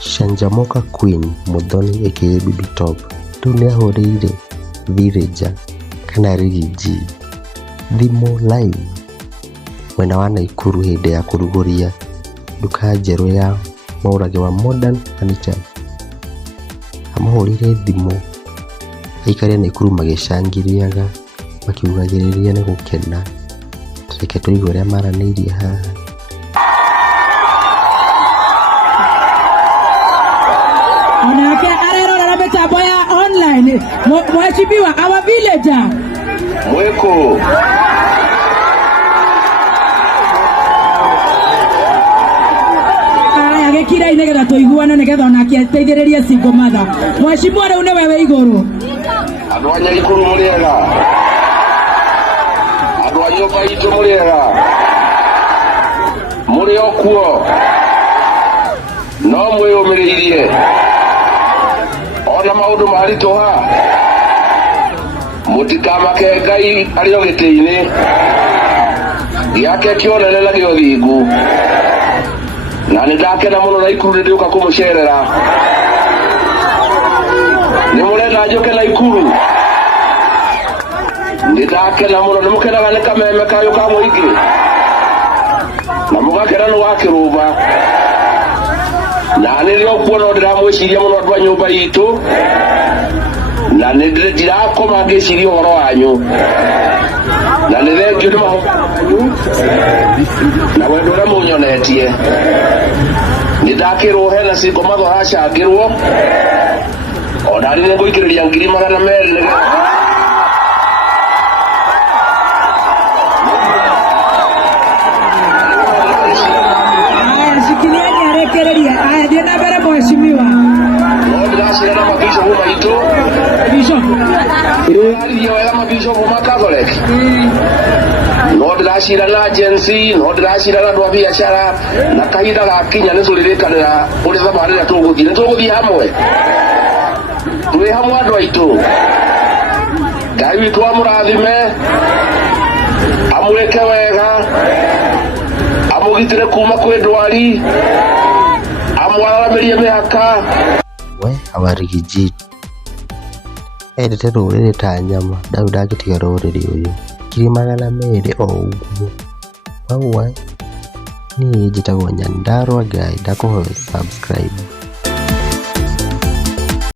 Canjamũka Queen Muthoni aka Bibi Top rĩu nĩahũrĩire Villager kana Riggy thimũ live mwena wa Naikuru hĩndĩ ya kũrugũria nduka njerũ ya mũrage wa Modern Furniture. Amũhũrĩire thimũ aikari a Naikuru magĩcangĩrĩaga makiugagĩrĩria nĩ gũkena. Reke tũigue ũrĩa maranĩirie haha. Onake arerorera mitambo ya online mheshimiwa our Villager mweko agĩkira nĩgetha tũiguane nĩgetha onake ateithĩrĩrie single mother. Mheshimiwa rĩu nĩ wewe igũrũ. andũ a Naikuru mũrĩega, andũ a nyũmba itũ mũrĩega, mũrĩ o kuo no mwĩyũmĩrĩirie ona maũndũ maritũha, mũtikamake Ngai arĩ o gĩtĩ-inĩ gĩake kĩonene na gĩa ũthingu, na nĩndakena mũno Naikuru nĩndĩũka kũmũcerera. Nĩmũrenda njoke Naikuru? Nĩndakena mũno. Nĩmũkenaga nĩ kameme kayũ ka mũingĩ na mũgakena nĩ wakĩrũma, na nĩrĩo kuona ndĩramwĩciria mũno andũ a nyũmba itũ, na ndirakoma ngĩciria ũhoro wanyu, na nĩ thengio nĩ mahoya na wendo ũrĩa mũnyonetie. Nĩndakĩrwo hena single mother aracangĩrwo, ona niĩ nĩngũikĩrĩria 200,000 mheshimiwa. No ndĩracira na mabishopu maitũ arĩria wega mabishopu ma Catholic, no ndĩracira na agency, no ndĩracira na andũ a biacara, na kahinda gakinya nĩtũrĩrĩkanĩra ũrĩa thabarĩ ĩrĩa tũgũthiĩ. Nĩtũgũthiĩ hamwe, tũrĩ hamwe andũ aitũ. Ngai witũ amũrathime, amwĩke wega, amũgitĩre kuma kwĩ ndwari, amwararamĩrie mĩhaka. We hawa Riggy endete rũrĩrĩ ta nyama, ndau ndangĩtiga rũrĩrĩ ũyũ. 200,000 o ũguo. Wauwa niĩ njĩtagwo Nyandarua Ngai, ndakũhoya subscribe.